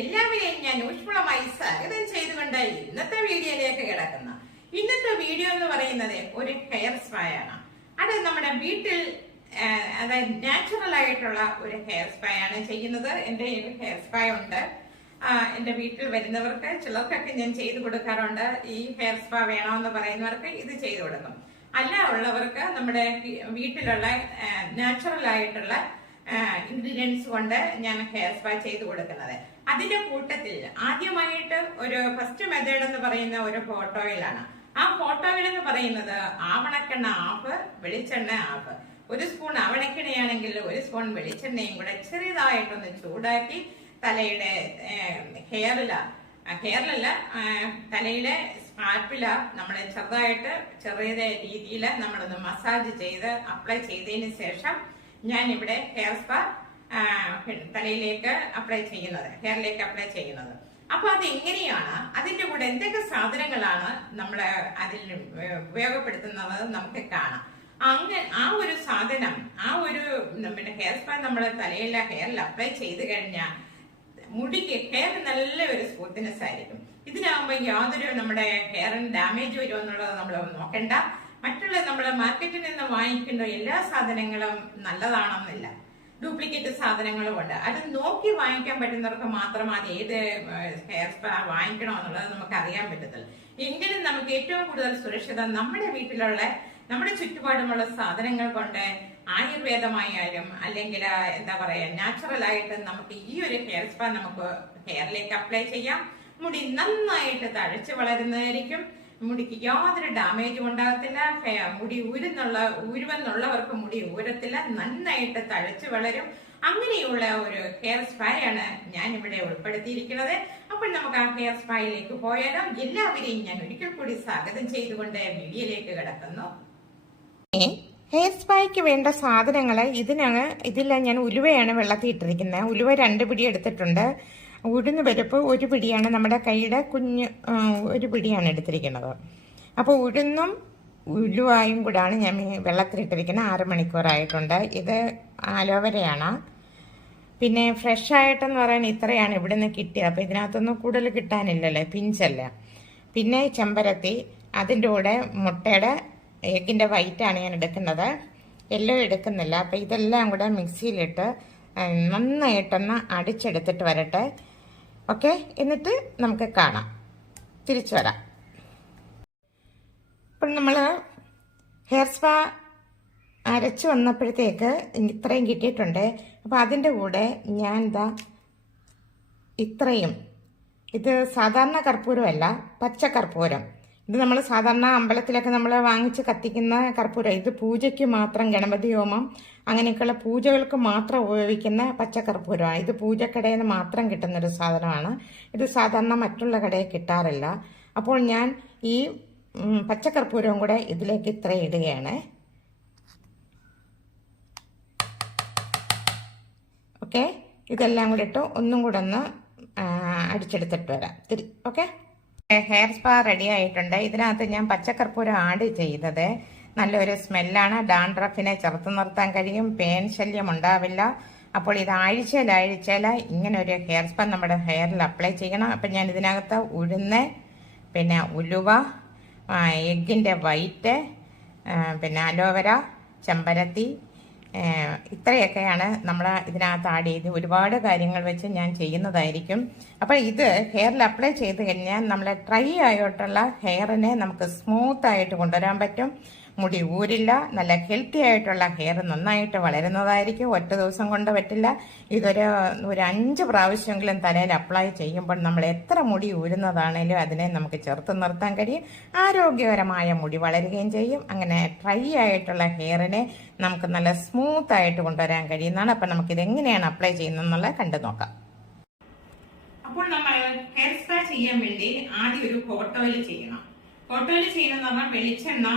എല്ലാവരെയും ഞാൻ ഊഷ്മളമായി സ്വാഗതം ചെയ്തുകൊണ്ട് ഇന്നത്തെ വീഡിയോയിലേക്ക് കിടക്കുന്ന ഇന്നത്തെ വീഡിയോ എന്ന് പറയുന്നത് ഒരു ഹെയർ സ്പാ ആണ്. അത് നമ്മുടെ വീട്ടിൽ അതായത് നാച്ചുറൽ ആയിട്ടുള്ള ഒരു ഹെയർ സ്പാ ആണ് ചെയ്യുന്നത്. എന്റെ ഹെയർ സ്പാ ഉണ്ട്. എന്റെ വീട്ടിൽ വരുന്നവർക്ക് ചിലർക്കൊക്കെ ഞാൻ ചെയ്തു കൊടുക്കാറുണ്ട്. ഈ ഹെയർ സ്പാ വേണമെന്ന് പറയുന്നവർക്ക് ഇത് ചെയ്തു കൊടുക്കും. അല്ല ഉള്ളവർക്ക് നമ്മുടെ വീട്ടിലുള്ള നാച്ചുറൽ ആയിട്ടുള്ള ഇൻഗ്രീഡിയൻസ് കൊണ്ട് ഞാൻ ഹെയർ സ്പാ ചെയ്തു കൊടുക്കുന്നത്. അതിന്റെ കൂട്ടത്തിൽ ആദ്യമായിട്ട് ഒരു ഫസ്റ്റ് മെത്തേഡ് എന്ന് പറയുന്ന ഒരു ഫോട്ടോയിലാണ്. ആ ഫോട്ടോയിൽ എന്ന് പറയുന്നത് ആവണക്കെണ്ണ ഹാഫ്, വെളിച്ചെണ്ണ ഹാഫ്. ഒരു സ്പൂൺ ആവണക്കെണ്ണയാണെങ്കിൽ ഒരു സ്പൂൺ വെളിച്ചെണ്ണയും കൂടെ ചെറിയതായിട്ടൊന്ന് ചൂടാക്കി തലയുടെ ഹെയറിലല്ല തലയിലെ സ്കാൽപ്പില നമ്മൾ ചെറുതായിട്ട് ചെറിയ രീതിയിൽ നമ്മളൊന്ന് മസാജ് ചെയ്ത് അപ്ലൈ ചെയ്തതിന് ശേഷം ഞാൻ ഇവിടെ ഹെയർ സ്പാ തലയിലേക്ക് അപ്ലൈ ചെയ്യുന്നത്, ഹെയറിലേക്ക് അപ്ലൈ ചെയ്യുന്നത്. അപ്പൊ അത് എങ്ങനെയാണ്, അതിന്റെ കൂടെ എന്തൊക്കെ സാധനങ്ങളാണ് നമ്മൾ അതിൽ ഉപയോഗപ്പെടുത്തുന്നത് നമുക്ക് കാണാം. അങ്ങനെ ആ ഒരു സാധനം, ആ ഒരു നമ്മുടെ ഹെയർ സ്പാ നമ്മൾ തലയിലെ ഹെയറിൽ അപ്ലൈ ചെയ്ത് കഴിഞ്ഞാൽ മുടിക്ക് ഹെയർ നല്ല ഒരു സ്മൂത്ത്നെസ് ആയിരിക്കും. ഇതിനാകുമ്പോൾ യാതൊരു നമ്മുടെ ഹെയറിന് ഡാമേജ് വരുമോ എന്നുള്ളത് നമ്മൾ നോക്കണ്ട. മറ്റുള്ള നമ്മൾ മാർക്കറ്റിൽ നിന്ന് വാങ്ങിക്കുന്ന എല്ലാ സാധനങ്ങളും നല്ലതാണെന്നില്ല, ഡ്യൂപ്ലിക്കേറ്റ് സാധനങ്ങളും ഉണ്ട്. അത് നോക്കി വാങ്ങിക്കാൻ പറ്റുന്നവർക്ക് മാത്രം അത് ഏത് ഹെയർ സ്പാ വാങ്ങിക്കണോ എന്നുള്ളത് നമുക്ക് അറിയാൻ പറ്റത്തില്ല. എങ്കിലും നമുക്ക് ഏറ്റവും കൂടുതൽ സുരക്ഷിത നമ്മുടെ വീട്ടിലുള്ള നമ്മുടെ ചുറ്റുപാടുമുള്ള സാധനങ്ങൾ കൊണ്ട് ആയുർവേദമായാലും അല്ലെങ്കിൽ എന്താ പറയാ നാച്ചുറൽ ആയിട്ട് നമുക്ക് ഈ ഒരു ഹെയർ സ്പാ നമുക്ക് ഹെയറിലേക്ക് അപ്ലൈ ചെയ്യാം. മുടി നന്നായിട്ട് തഴച്ചു വളരുന്നതായിരിക്കും. മുടിക്ക് യാതൊരു ഡാമേജും ഉണ്ടാകത്തില്ല. മുടി ഊരുവെന്നുള്ളവർക്ക് മുടി ഊരത്തില്ല, നന്നായിട്ട് തഴച്ചു വളരും. അങ്ങനെയുള്ള ഒരു ഹെയർ സ്പായാണ് ഞാൻ ഇവിടെ ഉൾപ്പെടുത്തിയിരിക്കുന്നത്. അപ്പോൾ നമുക്ക് ആ ഹെയർ സ്പായിലേക്ക് പോയാലോ? എല്ലാവരെയും ഞാൻ ഒരിക്കൽ കൂടി സ്വാഗതം ചെയ്തുകൊണ്ട് വീഡിയോയിലേക്ക് കിടക്കുന്നു. ഹെയർ സ്പായ്ക്ക് വേണ്ട സാധനങ്ങൾ ഇതിലാണ് ഞാൻ ഉലുവയാണ് വെള്ളത്തിൽ ഇട്ടിരിക്കുന്നത്. ഉലുവ 2 പിടി എടുത്തിട്ടുണ്ട്. ഉഴുന്ന് പരിപ്പ് 1 പിടിയാണ്, നമ്മുടെ കൈയുടെ കുഞ്ഞ് 1 പിടിയാണ് എടുത്തിരിക്കുന്നത്. അപ്പോൾ ഉഴുന്നും ഉലുവായും കൂടാണ് ഞാൻ വെള്ളത്തിലിട്ടിരിക്കുന്നത്. 6 മണിക്കൂറായിട്ടുണ്ട്. ഇത് ആലോവേരയാണ്. പിന്നെ ഫ്രഷ് ആയിട്ടെന്ന് പറയാൻ ഇത്രയാണ് ഇവിടുന്ന് കിട്ടിയത്. അപ്പോൾ ഇതിനകത്തൊന്നും കൂടുതൽ കിട്ടാനില്ലല്ലേ, പിഞ്ചല്ല. പിന്നെ ചെമ്പരത്തി, അതിൻ്റെ കൂടെ മുട്ടയുടെ എഗ്ഗിൻ്റെ വൈറ്റാണ് ഞാൻ എടുക്കുന്നത്, യെല്ലോ എടുക്കുന്നില്ല. അപ്പോൾ ഇതെല്ലാം കൂടെ മിക്സിയിലിട്ട് നന്നായിട്ടൊന്ന് അടിച്ചെടുത്തിട്ട് വരട്ടെ. ഓക്കെ, എന്നിട്ട് നമുക്ക് കാണാം, തിരിച്ചു വരാം. ഇപ്പോൾ നമ്മൾ ഹെയർ സ്പാ അരച്ച് വന്നപ്പോഴത്തേക്ക് ഇത്രയും കിട്ടിയിട്ടുണ്ട്. അപ്പോൾ അതിൻ്റെ കൂടെ ഞാൻ ഇത്രയും, ഇത് സാധാരണ കർപ്പൂരമല്ല, പച്ചക്കർപ്പൂരം. ഇത് നമ്മൾ സാധാരണ അമ്പലത്തിലൊക്കെ നമ്മൾ വാങ്ങിച്ച് കത്തിക്കുന്ന കർപ്പൂരം. ഇത് പൂജയ്ക്ക് മാത്രം, ഗണപതി ഹോമം അങ്ങനെയൊക്കെയുള്ള പൂജകൾക്ക് മാത്രം ഉപയോഗിക്കുന്ന പച്ചക്കർപ്പൂരമാണ്. ഇത് പൂജക്കടയിൽ നിന്ന് മാത്രം കിട്ടുന്നൊരു സാധനമാണ്. ഇത് സാധാരണ മറ്റുള്ള കടയിൽ കിട്ടാറില്ല. അപ്പോൾ ഞാൻ ഈ പച്ചക്കർപ്പൂരവും കൂടെ ഇതിലേക്ക് ഇത്ര ഇടുകയാണ്. ഓക്കെ, ഇതെല്ലാം കൂടെ ഇട്ട് ഒന്നും കൂടെ ഒന്ന് അടിച്ചെടുത്തിട്ട് വരാം. ഓക്കെ, ഹെയർ സ്പാ റെഡി ആയിട്ടുണ്ട്. ഇതിനകത്ത് ഞാൻ പച്ചക്കർപ്പൂരം ആഡ് ചെയ്തത് നല്ലൊരു സ്മെല്ലാണ്. ഡാൻഡ്രഫിനെ ചെറുത്ത് നിർത്താൻ കഴിയും, പേൻ ശല്യം ഉണ്ടാവില്ല. അപ്പോൾ ഇത് ആഴ്ചയിൽ ഇങ്ങനെ ഒരു ഹെയർ സ്പാ നമ്മുടെ ഹെയറിൽ അപ്ലൈ ചെയ്യണം. അപ്പം ഞാൻ ഇതിനകത്ത് ഉഴുന്ന്, പിന്നെ ഉലുവ, എഗ്ഗിൻ്റെ വൈറ്റ്, പിന്നെ അലോവേര, ചെമ്പരത്തി, ഇത്രയൊക്കെയാണ് നമ്മൾ ഇതിനകത്ത് ആഡ് ചെയ്ത് ഒരുപാട് കാര്യങ്ങൾ വെച്ച് ഞാൻ ചെയ്യുന്നതായിരിക്കും. അപ്പോൾ ഇത് ഹെയറിൽ അപ്ലൈ ചെയ്ത് കഴിഞ്ഞാൽ നമ്മളെ ഡ്രൈ ആയിട്ടുള്ള ഹെയറിനെ നമുക്ക് സ്മൂത്ത് ആയിട്ട് കൊണ്ടുവരാൻ പറ്റും. മുടി ഊരില്ല, നല്ല ഹെൽത്തി ആയിട്ടുള്ള ഹെയർ നന്നായിട്ട് വളരുന്നതായിരിക്കും. ഒറ്റ ദിവസം കൊണ്ട് പറ്റില്ല. ഇതൊരു 5 പ്രാവശ്യമെങ്കിലും തലയിൽ അപ്ലൈ ചെയ്യുമ്പോൾ നമ്മൾ എത്ര മുടി ഊരുന്നതാണേലും അതിനെ നമുക്ക് ചെറുത്ത് നിർത്താൻ കഴിയും. ആരോഗ്യകരമായ മുടി വളരുകയും ചെയ്യും. അങ്ങനെ ഡ്രൈ ആയിട്ടുള്ള ഹെയറിനെ നമുക്ക് നല്ല സ്മൂത്ത് ആയിട്ട് കൊണ്ടുവരാൻ കഴിയുന്നതാണ്. അപ്പം നമുക്കിത് എങ്ങനെയാണ് അപ്ലൈ ചെയ്യുന്നതെന്നുള്ളത് കണ്ടു നോക്കാം. അപ്പോൾ നമ്മൾ ഹെയർ സ്പാ ചെയ്യാൻ വേണ്ടി ആദ്യം ഒരു ഹോട്ട് ഓയിൽ ചെയ്യണം. ഹോട്ട് ഓയിൽ ചെയ്യണമെന്ന് പറഞ്ഞാൽ വെളിച്ചെണ്ണ,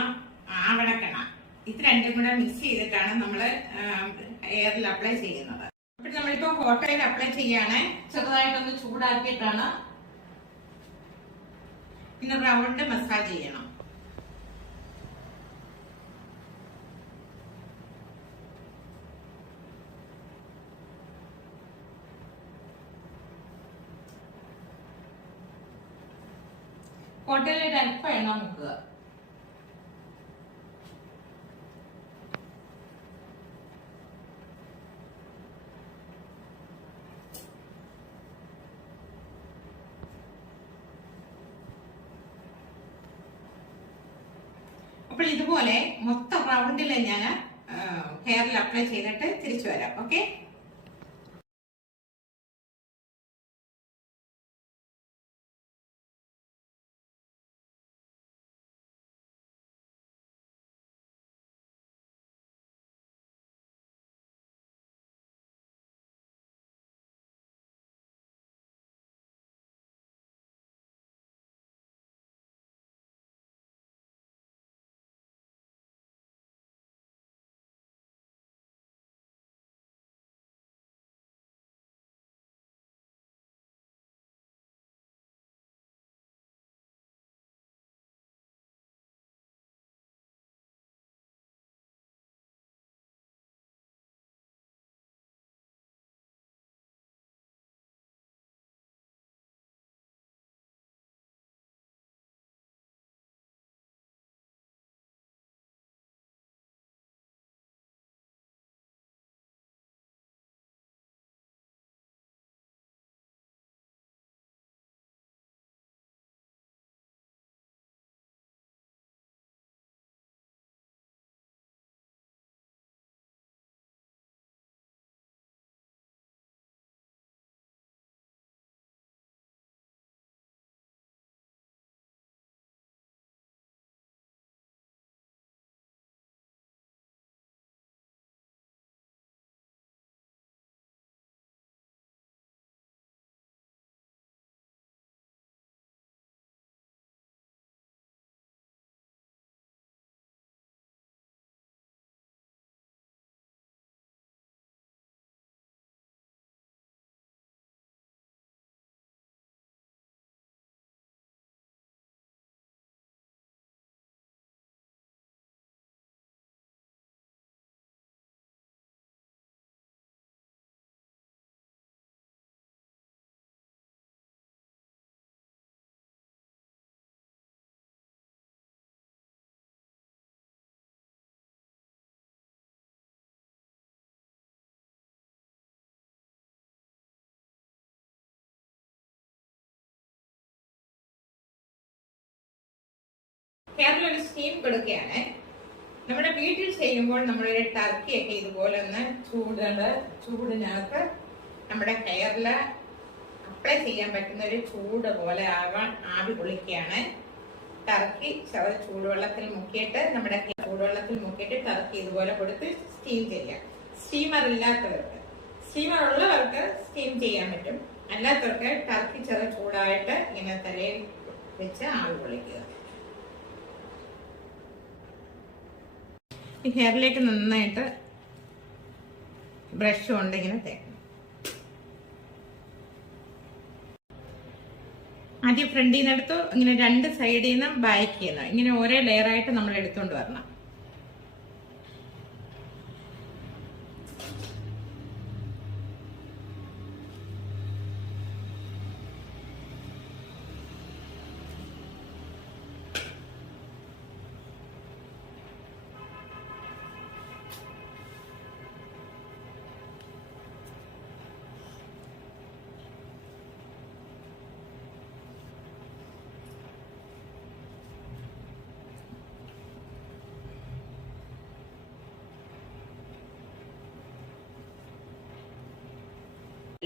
ആവണക്കെണ്ണ, ഇത് രണ്ടും കൂടെ മിക്സ് ചെയ്തിട്ടാണ് നമ്മൾ ഹെയറിൽ അപ്ലൈ ചെയ്യുന്നത്. അപ്പോൾ നമ്മളിപ്പോൾ ഹോട്ട് ഓയിൽ അപ്ലൈ ചെയ്യാണ്. ചെറുതായിട്ടൊന്ന് ചൂടാക്കിയിട്ടാണ് ഇന്ന് റൗണ്ട് മസാജ് ചെയ്യണം. കോട്ടയിൽ ഒരു അല്പം എണ്ണ മുക്കുക. അപ്പോൾ ഇതുപോലെ മൊത്തം റൗണ്ടിൽ ഞാൻ ഹെയറിൽ അപ്ലൈ ചെയ്തിട്ട് തിരിച്ചു വരാം. ഓക്കെ, ഹെയറിൽ ഒരു സ്റ്റീം കൊടുക്കുകയാണ്. നമ്മുടെ വീട്ടിൽ ചെയ്യുമ്പോൾ നമ്മളൊരു ടർക്കിയൊക്കെ ഇതുപോലെ ഒന്ന് ചൂടിനകത്ത് നമ്മുടെ ഹെയറിൽ അപ്ലൈ ചെയ്യാൻ പറ്റുന്ന ഒരു ചൂട് പോലെ ആവാൻ ആവി കൊള്ളിക്കുകയാണ്. ടർക്കി ചൂടുവെള്ളത്തിൽ മുക്കിയിട്ട് ടർക്കി ഇതുപോലെ കൊടുത്ത് സ്റ്റീം ചെയ്യാം. സ്റ്റീമർ ഉള്ളവർക്ക് സ്റ്റീം ചെയ്യാൻ പറ്റും. അല്ലാത്തവർക്ക് ടർക്കി ചൂടായിട്ട് ഇങ്ങനെ തലയിൽ വെച്ച് ആവി കൊള്ളിക്കുക. ഈ ഹെയറിലേക്ക് നന്നായിട്ട് ബ്രഷ് കൊണ്ട് ഇങ്ങനെ തേക്കണം. ആദ്യം ഫ്രണ്ടിൽ നിന്ന് എടുത്തു, ഇങ്ങനെ രണ്ട് സൈഡിൽ നിന്ന് ബാക്ക് ചെയ്യുന്ന ഇങ്ങനെ ഓരോ ലെയറായിട്ട് നമ്മൾ എടുത്തുകൊണ്ട് വരണം.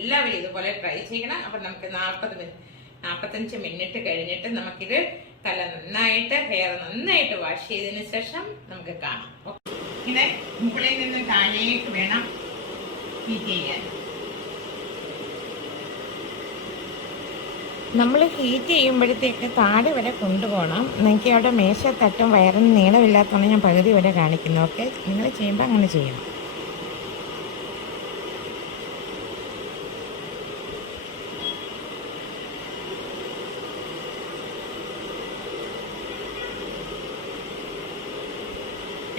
എല്ലാവരും ഇതുപോലെ ട്രൈ ചെയ്യണം. അപ്പൊ നമുക്ക് 45 മിനിറ്റ് കഴിഞ്ഞിട്ട് നമുക്കിത് തല നന്നായിട്ട് ഹെയർ നന്നായിട്ട് വാഷ് ചെയ്തതിന് ശേഷം നമുക്ക് കാണാം. ഇങ്ങനെ മുകളിൽ നിന്ന് താഴേക്ക് വേണം ഹീറ്റ് ചെയ്യാൻ. നമ്മൾ ഹീറ്റ് ചെയ്യുമ്പോഴത്തേക്ക് താഴെ വരെ കൊണ്ടുപോകണം. എനിക്ക് അവിടെ മേശ തട്ടും വയറിന് നീളമില്ലാത്തതുകൊണ്ട് ഞാൻ പകുതി വരെ കാണിക്കുന്നു. ഓക്കെ, നിങ്ങൾ ചെയ്യുമ്പോൾ അങ്ങനെ ചെയ്യണം.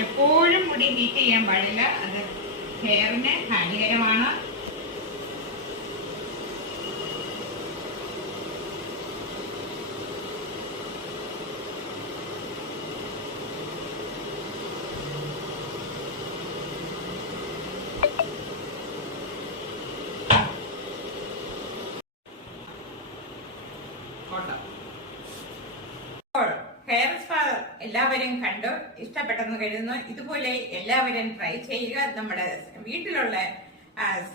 എപ്പോഴും മുടി ഹീറ്റ് ചെയ്യാൻ പാടില്ല, അത് ഹെയറിന് ഹാനികരമാണ്. എല്ലാവരും കണ്ടു ഇഷ്ടപ്പെട്ടെന്ന് കരുതുന്നു. ഇതുപോലെ എല്ലാവരും ട്രൈ ചെയ്യുക. നമ്മുടെ വീട്ടിലുള്ള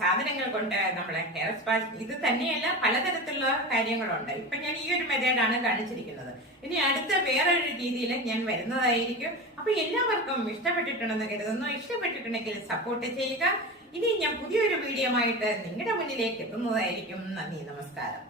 സാധനങ്ങൾ കൊണ്ട് നമ്മളെ ഹെയർ സ്പാ ഇത് തന്നെയല്ല പലതരത്തിലുള്ള കാര്യങ്ങളുണ്ട്. ഇപ്പൊ ഞാൻ ഈ ഒരു മെത്തേഡാണ് കാണിച്ചിരിക്കുന്നത്. ഇനി അടുത്ത വേറൊരു രീതിയിൽ ഞാൻ വരുന്നതായിരിക്കും. അപ്പൊ എല്ലാവർക്കും ഇഷ്ടപ്പെട്ടിട്ടുണ്ടെന്ന് കരുതുന്നു. ഇഷ്ടപ്പെട്ടിട്ടുണ്ടെങ്കിൽ സപ്പോർട്ട് ചെയ്യുക. ഇനി ഞാൻ പുതിയൊരു വീഡിയോ ആയിട്ട് നിങ്ങളുടെ മുന്നിലേക്ക് എത്തുന്നതായിരിക്കും. നന്ദി, നമസ്കാരം.